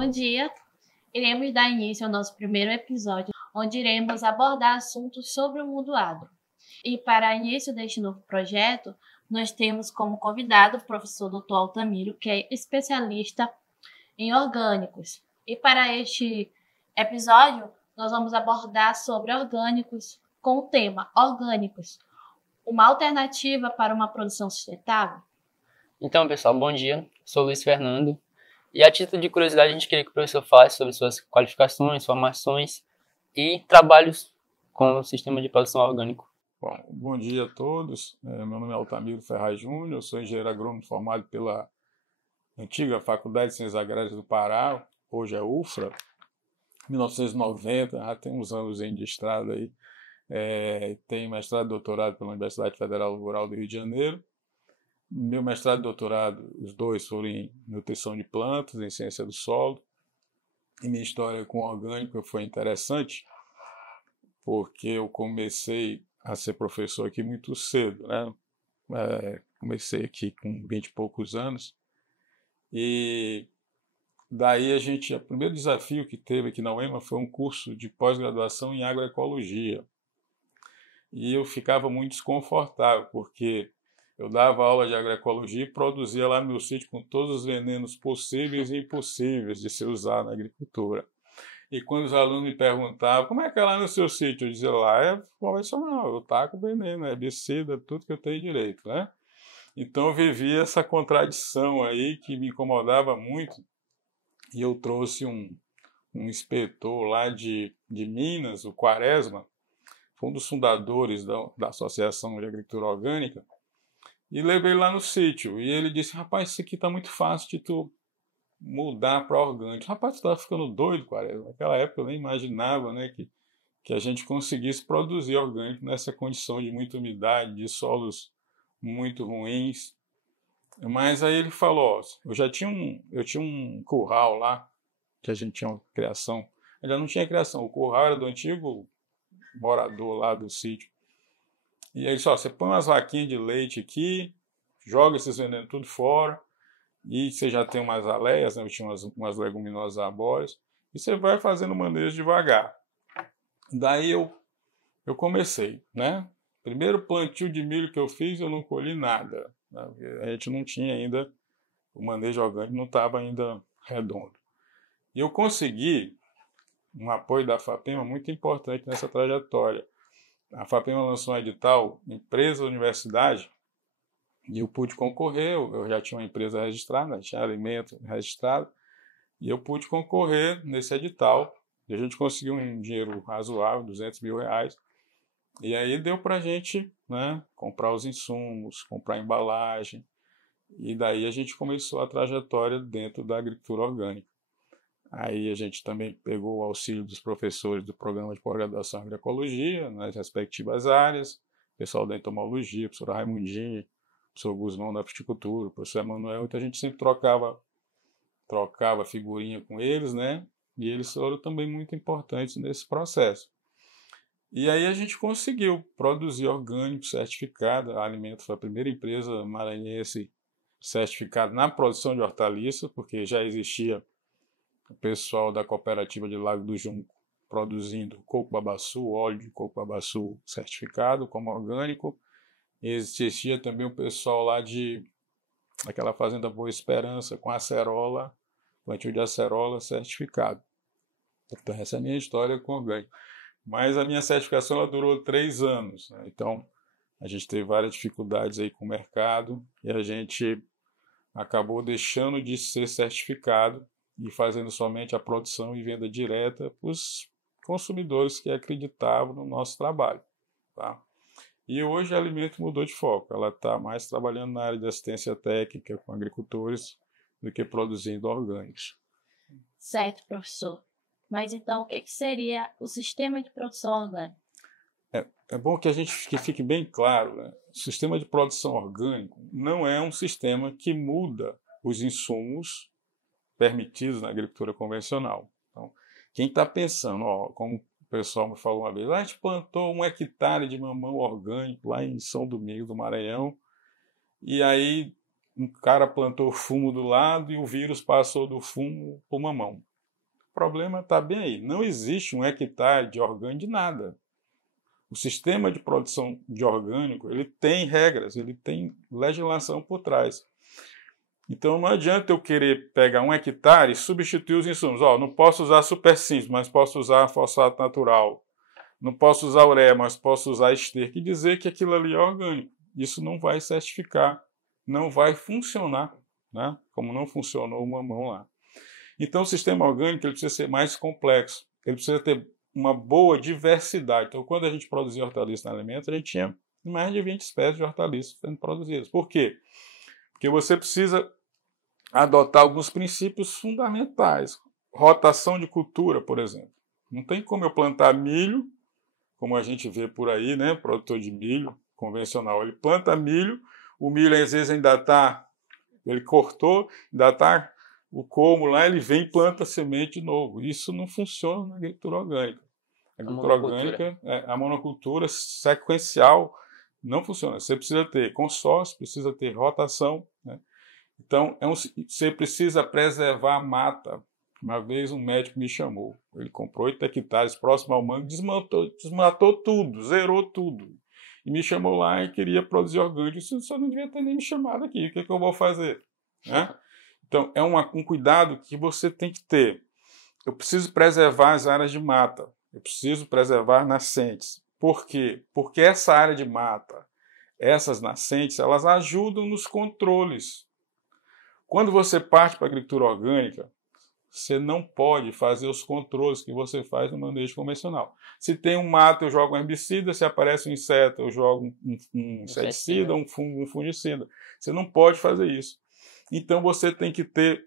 Bom dia! Iremos dar início ao nosso primeiro episódio, onde iremos abordar assuntos sobre o mundo agro. E para início deste novo projeto, nós temos como convidado o professor Dr. Altamiro, que é especialista em orgânicos. E para este episódio, nós vamos abordar sobre orgânicos com o tema orgânicos, uma alternativa para uma produção sustentável. Então, pessoal, bom dia. Sou Luiz Fernando. E a título de curiosidade, a gente queria que o professor falasse sobre suas qualificações, formações e trabalhos com o sistema de produção orgânico. Bom dia a todos. Meu nome é Altamiro Ferraz Júnior, eu sou engenheiro agrônomo formado pela antiga Faculdade de Ciências Agrárias do Pará, hoje é UFRA, 1990, já tem uns anos de estrada aí. Tenho mestrado e doutorado pela Universidade Federal Rural do Rio de Janeiro. Meu mestrado e doutorado, os dois foram em nutrição de plantas, em ciência do solo. E minha história com orgânico foi interessante, porque eu comecei a ser professor aqui muito cedo, né? Comecei aqui com 20 e poucos anos. E daí o primeiro desafio que teve aqui na UEMA foi um curso de pós-graduação em agroecologia. E eu ficava muito desconfortável, porque eu dava aula de agroecologia e produzia lá no meu sítio com todos os venenos possíveis e impossíveis de ser usado na agricultura. E quando os alunos me perguntavam, como é que é lá no seu sítio? Eu dizia, lá é convencional, eu taco veneno, é herbicida, tudo que eu tenho direito, né? Então eu vivi essa contradição aí que me incomodava muito. E eu trouxe um inspetor lá de Minas, o Quaresma, foi um dos fundadores da Associação de Agricultura Orgânica, e levei lá no sítio. E ele disse, rapaz, isso aqui está muito fácil de tu mudar para orgânico. Rapaz, tu tá ficando doido, Quaresma. Naquela época eu nem imaginava, né, que a gente conseguisse produzir orgânico nessa condição de muita umidade, de solos muito ruins. Mas aí ele falou, eu tinha um curral lá, que a gente tinha uma criação. Ainda não tinha criação, o curral era do antigo morador lá do sítio. E aí ele disse, você põe umas vaquinhas de leite aqui, joga esses venenos tudo fora, e você já tem umas aleias, né? Eu tinha umas leguminosas arbóreas, e você vai fazendo manejo devagar. Daí eu comecei, né? Primeiro plantio de milho que eu fiz, eu não colhi nada, né? A gente não tinha ainda, o manejo orgânico não estava ainda redondo. E eu consegui um apoio da FAPEMA muito importante nessa trajetória. A FAPEMA lançou um edital, empresa, universidade, e eu pude concorrer. Eu já tinha uma empresa registrada, tinha alimento registrado, e eu pude concorrer nesse edital. E a gente conseguiu um dinheiro razoável, R$200 mil, e aí deu para a gente, né, comprar os insumos, comprar a embalagem, e daí a gente começou a trajetória dentro da agricultura orgânica. Aí a gente também pegou o auxílio dos professores do programa de pós-graduação em agroecologia, nas respectivas áreas, pessoal da entomologia, professor Raimundinho, professor Guzmão da piscicultura, professor Emanuel, então a gente sempre trocava figurinha com eles, né? E eles foram também muito importantes nesse processo. E aí a gente conseguiu produzir orgânico certificado. A Alimento foi a primeira empresa maranhense certificada na produção de hortaliça, porque já existia o pessoal da cooperativa de Lago do Junco produzindo coco-babaçu, óleo de coco-babaçu certificado como orgânico. E existia também o pessoal lá daquela fazenda Boa Esperança com acerola, plantio de acerola certificado. Então essa é a minha história com orgânico. Mas a minha certificação ela durou 3 anos, né? Então a gente teve várias dificuldades aí com o mercado e a gente acabou deixando de ser certificado e fazendo somente a produção e venda direta para os consumidores que acreditavam no nosso trabalho, tá? E hoje a Alimento mudou de foco, ela está mais trabalhando na área de assistência técnica com agricultores do que produzindo orgânicos. Certo, professor. Mas então, o que seria o sistema de produção orgânica? É bom que fique bem claro, né? O sistema de produção orgânico não é um sistema que muda os insumos permitidos na agricultura convencional. Então, quem está pensando, como o pessoal me falou uma vez, a gente plantou 1 hectare de mamão orgânico lá em São Domingos do Maranhão, e aí um cara plantou fumo do lado e o vírus passou do fumo para o mamão. O problema está bem aí. Não existe 1 hectare de orgânico de nada. O sistema de produção de orgânico, ele tem regras, ele tem legislação por trás. Então não adianta eu querer pegar 1 hectare e substituir os insumos. Não posso usar super simples, mas posso usar fosfato natural. Não posso usar ureia, mas posso usar esterco e dizer que aquilo ali é orgânico. Isso não vai certificar, não vai funcionar, né? Como não funcionou o mamão lá. Então o sistema orgânico ele precisa ser mais complexo, ele precisa ter uma boa diversidade. Então quando a gente produzia hortaliças na Alimentos, a gente tinha mais de 20 espécies de hortaliças sendo produzidas. Por quê? Porque você precisa adotar alguns princípios fundamentais. Rotação de cultura, por exemplo. Não tem como eu plantar milho, como a gente vê por aí, né? Produtor de milho convencional. Ele planta milho, o milho às vezes ainda está, ele cortou, ainda está o colmo lá, ele vem e planta semente de novo. Isso não funciona na agricultura orgânica. A agricultura orgânica, a monocultura sequencial não funciona. Você precisa ter consórcio, precisa ter rotação, né? Então, você precisa preservar a mata. Uma vez um médico me chamou, ele comprou 8 hectares próximo ao mangue, desmatou tudo, zerou tudo. E me chamou lá e queria produzir orgânico. Isso só não devia ter nem me chamado aqui, o que eu vou fazer? Né? Então, é um cuidado que você tem que ter. Eu preciso preservar as áreas de mata, eu preciso preservar nascentes. Por quê? Porque essa área de mata, essas nascentes, elas ajudam nos controles. Quando você parte para a agricultura orgânica, você não pode fazer os controles que você faz no manejo convencional. Se tem um mato, eu jogo um herbicida, se aparece um inseto, eu jogo um inseticida, um fungicida. Você não pode fazer isso. Então você tem que ter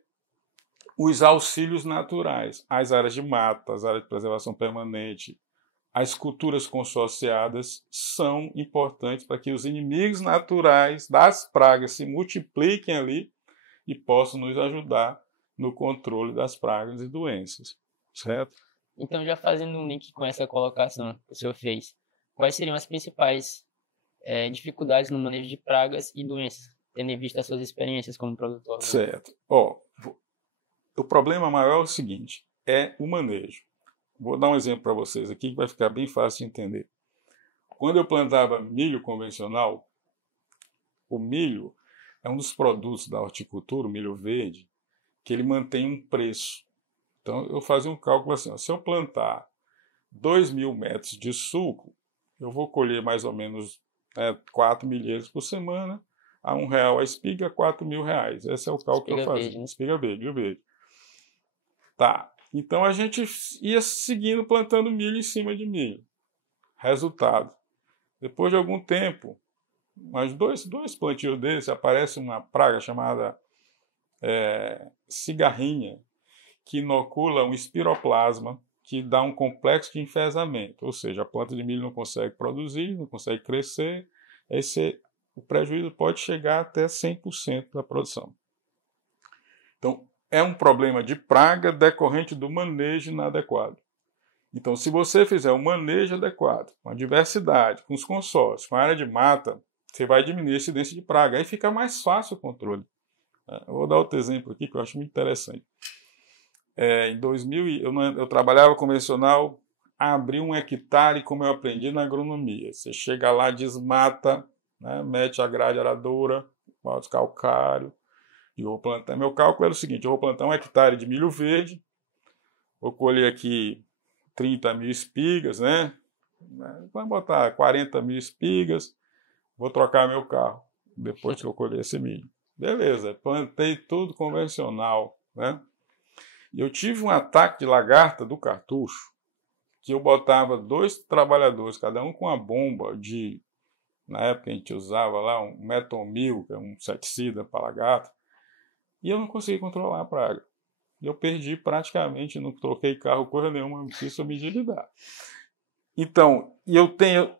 os auxílios naturais, as áreas de mata, as áreas de preservação permanente, as culturas consorciadas são importantes para que os inimigos naturais das pragas se multipliquem ali e possam nos ajudar no controle das pragas e doenças, certo? Então, já fazendo um link com essa colocação que o senhor fez, quais seriam as principais dificuldades no manejo de pragas e doenças, tendo em vista as suas experiências como produtor? Certo. O problema maior é o seguinte, é o manejo. Vou dar um exemplo para vocês aqui que vai ficar bem fácil de entender. Quando eu plantava milho convencional, o milho é um dos produtos da horticultura, o milho verde, que ele mantém um preço. Então, eu fazia um cálculo assim, se eu plantar 2.000 metros de suco, eu vou colher mais ou menos 4 milheiros por semana, a R$1 a espiga, R$4.000. Esse é o cálculo que eu fazia. Verde, né? Espiga verde, milho verde. Tá, então a gente ia seguindo plantando milho em cima de milho. Resultado, depois de algum tempo, mais dois plantios desses, aparece uma praga chamada cigarrinha, que inocula um espiroplasma, que dá um complexo de enfesamento, ou seja, a planta de milho não consegue produzir, não consegue crescer, o prejuízo pode chegar até 100% da produção. Então, é um problema de praga decorrente do manejo inadequado. Então, se você fizer um manejo adequado, com a diversidade, com os consórcios, com a área de mata, você vai diminuir a incidência de praga. Aí fica mais fácil o controle. Eu vou dar outro exemplo aqui que eu acho muito interessante. Em 2000, eu trabalhava convencional, abri 1 hectare, como eu aprendi na agronomia. Você chega lá, desmata, né, mete a grade aradora, bota calcário. E vou plantar. Meu cálculo era o seguinte: eu vou plantar 1 hectare de milho verde, vou colher aqui 30.000 espigas, né? Vai botar 40.000 espigas, vou trocar meu carro depois que eu colher esse milho. Beleza, plantei tudo convencional, né? E eu tive um ataque de lagarta do cartucho, que eu botava 2 trabalhadores, cada um com uma bomba de, na época a gente usava lá um metomil, que é um inseticida para lagarta, e eu não consegui controlar a praga. Eu perdi praticamente, não troquei carro, coisa nenhuma, isso eu me agilidade. Então,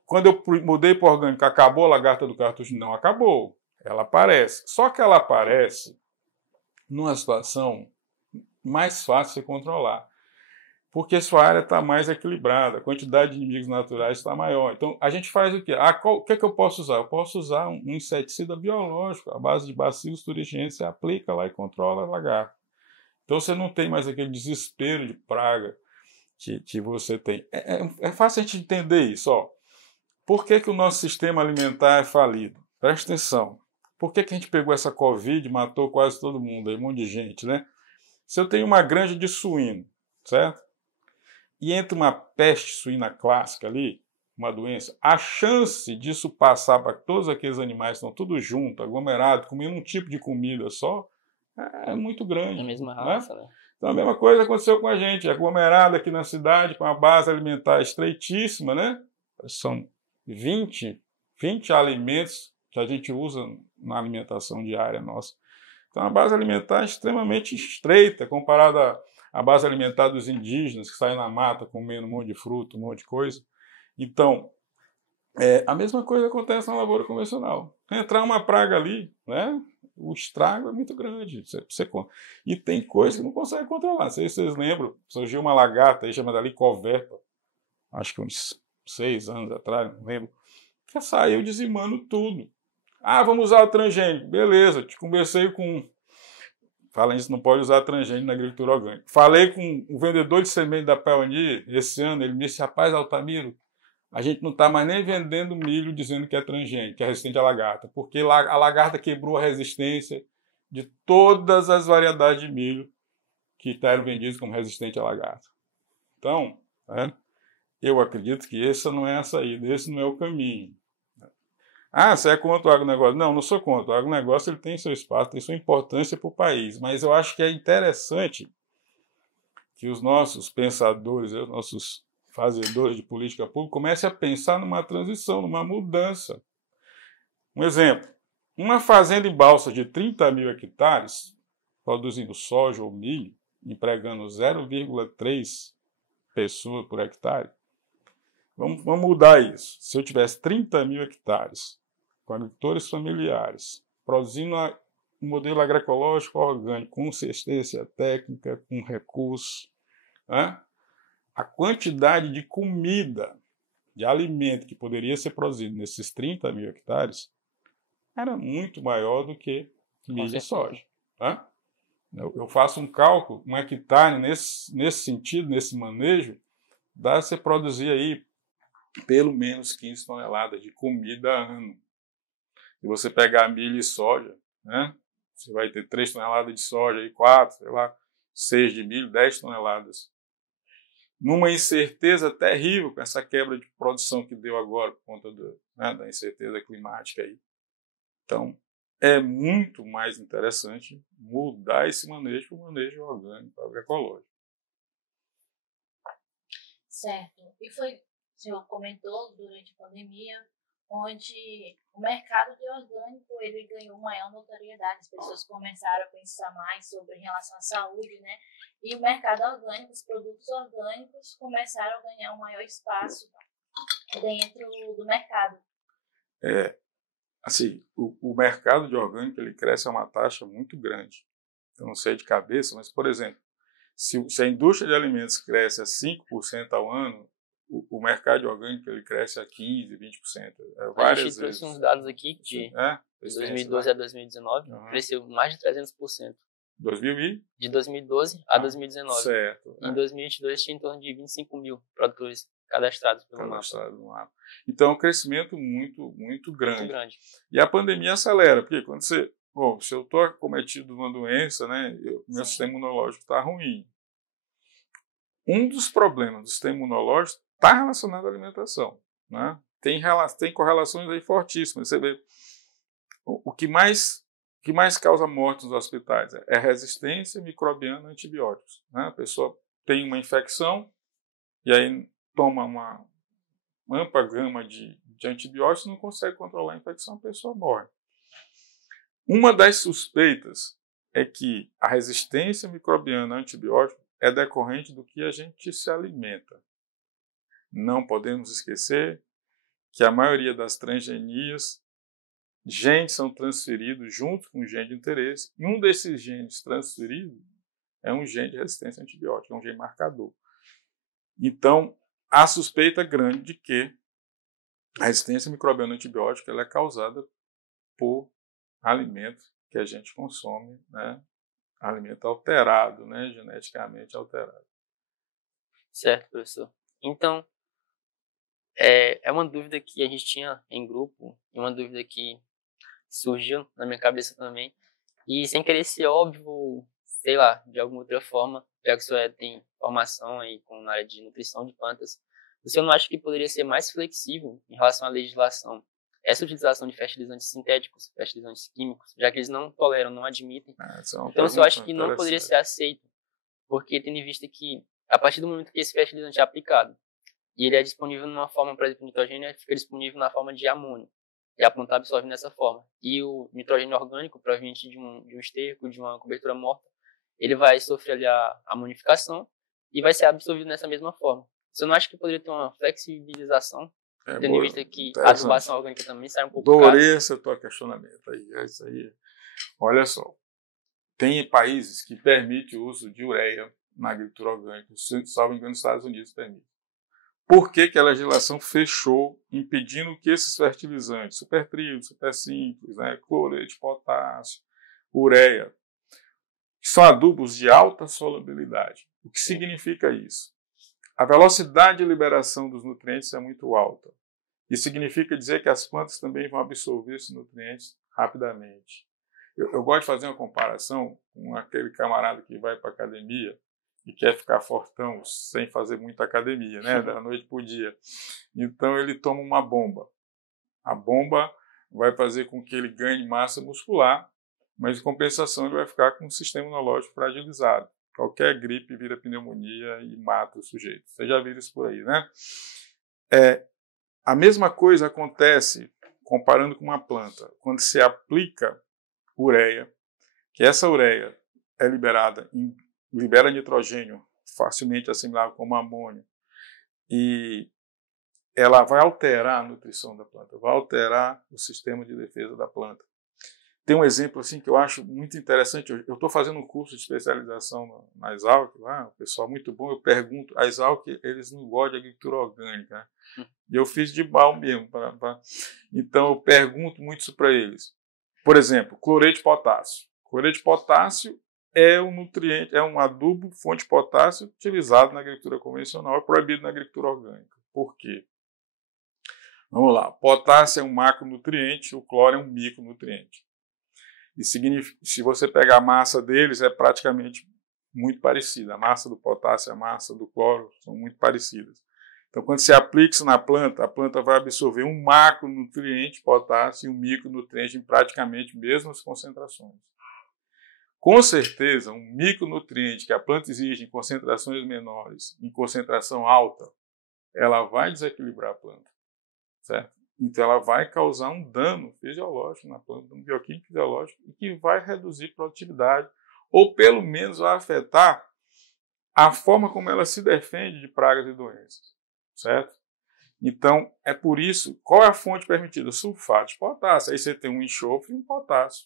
quando eu mudei para o orgânico, acabou a lagarta do cartucho? Não acabou. Ela aparece. Só que ela aparece numa situação mais fácil de controlar. porque sua área está mais equilibrada, a quantidade de inimigos naturais está maior. Então, a gente faz o quê? O que é que eu posso usar? Eu posso usar um inseticida biológico, à base de Bacillus thuringiensis, você aplica lá e controla a lagarta. Então, você não tem mais aquele desespero de praga que você tem. É fácil a gente entender isso. Ó. Por que o nosso sistema alimentar é falido? Presta atenção. Por que a gente pegou essa Covid e matou quase todo mundo, aí, um monte de gente, né? Se eu tenho uma granja de suíno, certo? E entra uma peste suína clássica ali, uma doença, a chance disso passar para todos aqueles animais que estão tudo junto, aglomerado, comendo um tipo de comida só, é muito grande. É a mesma né? raça, né? Então a mesma coisa aconteceu com a gente, aglomerado aqui na cidade, com uma base alimentar estreitíssima, né? São 20 alimentos que a gente usa na alimentação diária nossa. Então a base alimentar é extremamente estreita comparada à base alimentar dos indígenas que saem na mata comendo um monte de fruta, um monte de coisa. Então, a mesma coisa acontece na lavoura convencional. Entrar uma praga ali, né? O estrago é muito grande. E tem coisa que não consegue controlar. Não sei se vocês lembram, surgiu uma lagarta aí chamada Licoverpa, acho que uns 6 anos atrás, não lembro, que saiu dizimando tudo. Ah, vamos usar o transgênico. Beleza, te conversei com... Falando isso, não pode usar transgênico na agricultura orgânica. Falei com o vendedor de semente da Pioneer esse ano, ele me disse, rapaz, Altamiro, a gente não está mais nem vendendo milho dizendo que é transgênico, que é resistente à lagarta, porque a lagarta quebrou a resistência de todas as variedades de milho que eram vendidas como resistente à lagarta. Então, eu acredito que essa não é a saída, esse não é o caminho. Ah, você é contra o agronegócio? Não, não sou contra. O agronegócio ele tem seu espaço, tem sua importância para o país, mas eu acho que é interessante que os nossos pensadores, os nossos fazedores de política pública comecem a pensar numa transição, numa mudança. Um exemplo, uma fazenda em balsa de 30 mil hectares, produzindo soja ou milho, empregando 0,3 pessoas por hectare, vamos mudar isso. Se eu tivesse 30 mil hectares, com agricultores familiares, produzindo um modelo agroecológico orgânico, com assistência técnica, com recursos, a quantidade de comida, de alimento que poderia ser produzido nesses 30 mil hectares era muito maior do que milho e soja. Eu faço um cálculo, um hectare nesse sentido, nesse manejo, dá para você produzir aí pelo menos 15 toneladas de comida ano. Se você pegar milho e soja, né, você vai ter 3 toneladas de soja, e 4, 6 de milho, 10 toneladas. Numa incerteza terrível com essa quebra de produção que deu agora por conta da incerteza climática aí. Então, é muito mais interessante mudar esse manejo para o manejo orgânico, agroecológico. Certo. E foi, o senhor comentou durante a pandemia, onde o mercado de orgânico ele ganhou maior notoriedade, as pessoas começaram a pensar mais sobre em relação à saúde, né? E o mercado orgânico, os produtos orgânicos começaram a ganhar um maior espaço dentro do mercado. Assim, o mercado de orgânico ele cresce a uma taxa muito grande. Eu não sei de cabeça, mas, por exemplo, se a indústria de alimentos cresce a 5% ao ano, o mercado orgânico ele cresce a 15%, 20%. A gente trouxe uns dados aqui de 2012 a 2019, cresceu mais de 300%. De 2012 a 2019. Certo. Em 2022 tinha em torno de 25 mil produtores cadastrados pelo mapa. Então é um crescimento muito, muito grande. Muito grande. E a pandemia acelera, porque quando se eu estou acometido de uma doença, né, meu sistema imunológico está ruim. Um dos problemas do sistema imunológico está relacionado à alimentação. Né? Tem correlações aí fortíssimas. Você vê, o que mais causa morte nos hospitais é resistência microbiana a antibióticos. Né? A pessoa tem uma infecção e aí toma uma ampla gama de antibióticos e não consegue controlar a infecção, a pessoa morre. Uma das suspeitas é que a resistência microbiana a antibióticos é decorrente do que a gente se alimenta. Não podemos esquecer que a maioria das transgenias, genes são transferidos junto com o gene de interesse, e um desses genes transferidos é um gene de resistência a antibiótico, é um gene marcador. Então, há suspeita grande de que a resistência microbiana antibiótica ela é causada por alimento que a gente consome, né? Alimento alterado, né? Geneticamente alterado. Certo, professor. Então, é uma dúvida que a gente tinha em grupo, e uma dúvida que surgiu na minha cabeça também, e sem querer ser óbvio, sei lá, de alguma outra forma, já que o senhor tem formação aí na área de nutrição de plantas, o senhor não acha que poderia ser mais flexível em relação à legislação essa utilização de fertilizantes sintéticos, fertilizantes químicos, já que eles não toleram, não admitem? Então, o senhor acha que não poderia ser aceito, porque tendo em vista que, a partir do momento que esse fertilizante é aplicado, e ele é disponível numa forma, por exemplo, nitrogênio, ele fica disponível na forma de amônio, e a planta absorve dessa forma. E o nitrogênio orgânico, proveniente de um esterco, de uma cobertura morta, ele vai sofrer ali a amonificação e vai ser absorvido dessa mesma forma. Você não acha que poderia ter uma flexibilização, tendo em vista que a adubação orgânica também sai um pouco caro? Adorei esse teu questionamento aí. É isso aí. Olha só, tem países que permitem o uso de ureia na agricultura orgânica, salvo engano, nos Estados Unidos permite. Por que a legislação fechou, impedindo que esses fertilizantes, supertrio, super simples, né, cloreto, potássio, ureia, que são adubos de alta solubilidade? O que significa isso? A velocidade de liberação dos nutrientes é muito alta. Isso significa dizer que as plantas também vão absorver esses nutrientes rapidamente. Eu gosto de fazer uma comparação com aquele camarada que vai para a academia e quer ficar fortão sem fazer muita academia, né, da noite para o dia. Então ele toma uma bomba. A bomba vai fazer com que ele ganhe massa muscular, mas em compensação ele vai ficar com um sistema imunológico fragilizado. Qualquer gripe vira pneumonia e mata o sujeito. Você já viu isso por aí, né? A mesma coisa acontece comparando com uma planta. Quando se aplica ureia, que essa ureia é libera nitrogênio, facilmente assimilável como amônio, e ela vai alterar a nutrição da planta, vai alterar o sistema de defesa da planta. Tem um exemplo assim que eu acho muito interessante. Eu estou fazendo um curso de especialização na Exalc, lá, o pessoal muito bom. Eu pergunto, a Exalc, eles não gostam de agricultura orgânica, né? E eu fiz de mal mesmo. Então eu pergunto muito isso para eles. Por exemplo, cloreto de potássio. Cloreto de potássio é um nutriente, é um adubo, fonte de potássio utilizado na agricultura convencional, é proibido na agricultura orgânica. Por quê? Vamos lá. Potássio é um macronutriente, o cloro é um micronutriente. E se você pegar a massa deles, é praticamente muito parecida. A massa do potássio e a massa do cloro são muito parecidas. Então, quando você aplica isso na planta, a planta vai absorver um macronutriente, potássio, e um micronutriente em praticamente mesmas concentrações. Com certeza, um micronutriente que a planta exige em concentrações menores, em concentração alta, ela vai desequilibrar a planta, certo? Então, ela vai causar um dano fisiológico na planta, um bioquímico fisiológico, e que vai reduzir a produtividade, ou pelo menos vai afetar a forma como ela se defende de pragas e doenças, certo? Então, é por isso, qual é a fonte permitida? Sulfato de potássio. Aí você tem um enxofre e um potássio,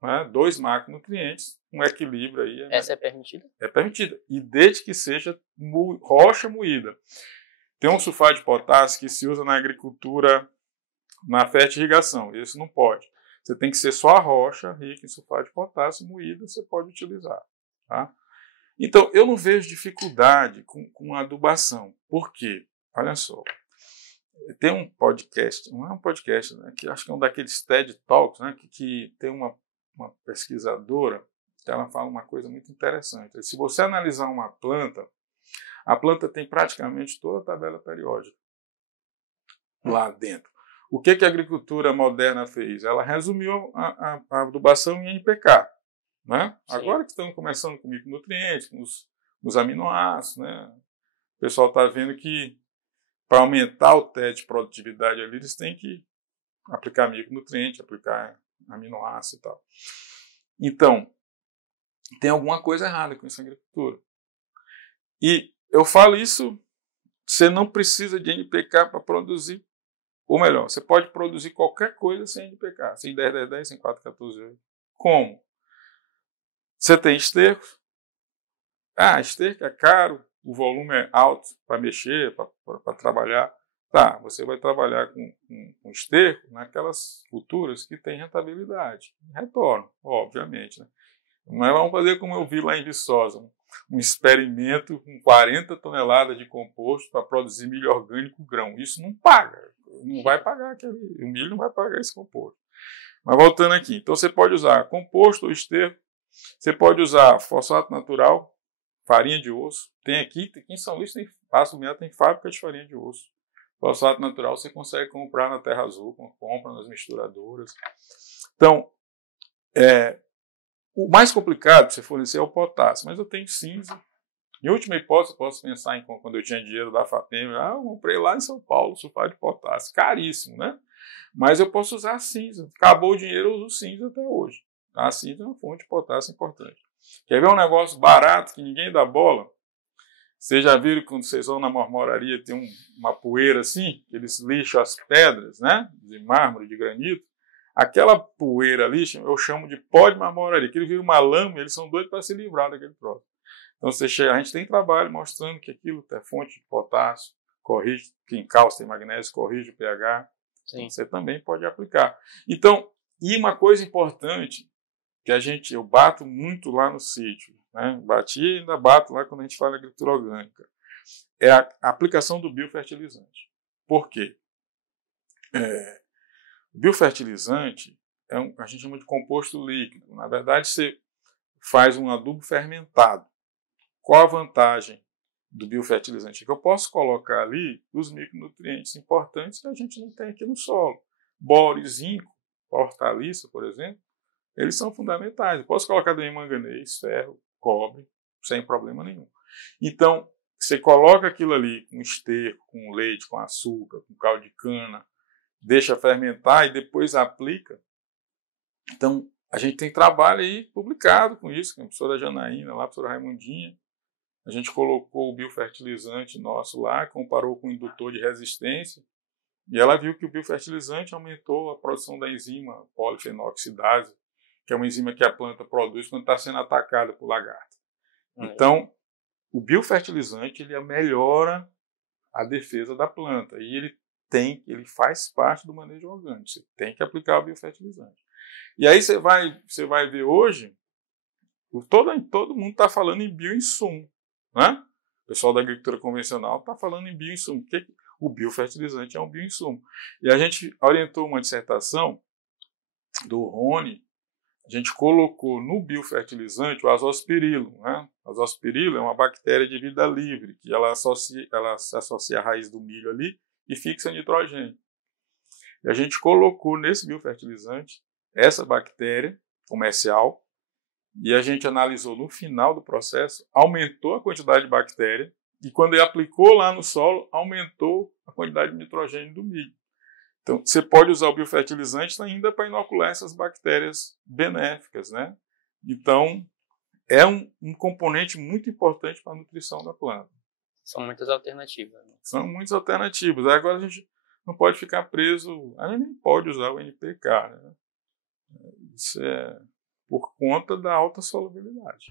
né? 2 macronutrientes, um equilíbrio aí. Essa é permitida? É permitida, e desde que seja rocha moída. Tem um sulfato de potássio que se usa na agricultura, na fertirrigação, esse não pode. Você tem que ser só a rocha rica em sulfato de potássio moída, você pode utilizar. Tá? Então, eu não vejo dificuldade com a adubação. Por quê? Olha só. Tem um podcast, não é um podcast, né, que acho que é um daqueles TED Talks, né, que tem uma pesquisadora, que ela fala uma coisa muito interessante. Se você analisar uma planta, a planta tem praticamente toda a tabela periódica lá dentro. O que a agricultura moderna fez? Ela resumiu a adubação em NPK. Né? Agora que estamos começando com micronutrientes, com os aminoácidos, né? O pessoal está vendo que para aumentar o teste de produtividade ali, eles têm que aplicar micronutriente, aplicar aminoácido e tal. Então, tem alguma coisa errada com essa agricultura. E eu falo isso, você não precisa de NPK para produzir. Ou melhor, você pode produzir qualquer coisa sem NPK, sem 10-10-10, sem 4-14-8. Como? Você tem esterco, esterco é caro, o volume é alto para mexer, para trabalhar. Tá, você vai trabalhar com esterco naquelas culturas que têm rentabilidade. Retorno, obviamente. Né? Mas vamos fazer como eu vi lá em Viçosa, um experimento com 40 toneladas de composto para produzir milho orgânico grão. Isso não paga, não vai pagar o milho não vai pagar esse composto. Mas voltando aqui, então você pode usar composto ou esterco, você pode usar fosfato natural, farinha de osso. Tem aqui em São Luís, tem fábrica de farinha de osso. Fosfato natural você consegue comprar na Terra Azul, compra nas misturadoras. Então, o mais complicado para você fornecer é o potássio, mas eu tenho cinza. Em última hipótese, eu posso pensar em quando eu tinha dinheiro da FAPEM, eu comprei lá em São Paulo sulfato de potássio, caríssimo, né? Mas eu posso usar cinza. Acabou o dinheiro, eu uso cinza até hoje. A cinza é uma fonte de potássio importante. Quer ver um negócio barato que ninguém dá bola? Vocês já viram quando vocês vão na marmoraria tem uma poeira assim, eles lixam as pedras, né? De mármore, de granito. Aquela poeira ali eu chamo de pó de marmoraria, que ele vira uma lama, eles são doidos para se livrar daquele troço. Então a gente tem trabalho mostrando que aquilo é fonte de potássio, corrige, que em cálcio tem magnésio, corrige o pH. Sim. Você também pode aplicar. Então, e uma coisa importante que eu bato muito lá no sítio, né? Bati e ainda bato lá quando a gente fala em agricultura orgânica, é a aplicação do biofertilizante. Por quê? O biofertilizante a gente chama de composto líquido. Na verdade, você faz um adubo fermentado. Qual a vantagem do biofertilizante? Que eu posso colocar ali os micronutrientes importantes que a gente não tem aqui no solo. Boro e zinco, hortaliça, por exemplo, eles são fundamentais. Eu posso colocar também manganês, ferro, cobre, sem problema nenhum. Então, você coloca aquilo ali com esterco, com leite, com açúcar, com caldo de cana, deixa fermentar e depois aplica. Então, a gente tem trabalho aí publicado com isso, com a professora Janaína, lá, a professora Raimundinha. A gente colocou o biofertilizante nosso lá, comparou com o indutor de resistência, e ela viu que o biofertilizante aumentou a produção da enzima polifenoxidase, que é uma enzima que a planta produz quando está sendo atacada por lagarto. Então, o biofertilizante ele melhora a defesa da planta e ele faz parte do manejo orgânico. Você tem que aplicar o biofertilizante. E aí você vai ver hoje, todo mundo está falando em bioinsumo, né? O pessoal da agricultura convencional está falando em bioinsumo. O biofertilizante é um bioinsumo. E a gente orientou uma dissertação do Rony. A gente colocou no biofertilizante o azospirilo. Né? O azospirilo é uma bactéria de vida livre, que ela se associa à raiz do milho ali e fixa nitrogênio. E a gente colocou nesse biofertilizante essa bactéria comercial e a gente analisou no final do processo, aumentou a quantidade de bactéria e quando ele aplicou lá no solo, aumentou a quantidade de nitrogênio do milho. Então, você pode usar o biofertilizante ainda para inocular essas bactérias benéficas, né? Então, é um componente muito importante para a nutrição da planta. São muitas alternativas. Né? São muitas alternativas. Agora a gente não pode ficar preso, a gente nem pode usar o NPK, né? Isso é por conta da alta solubilidade.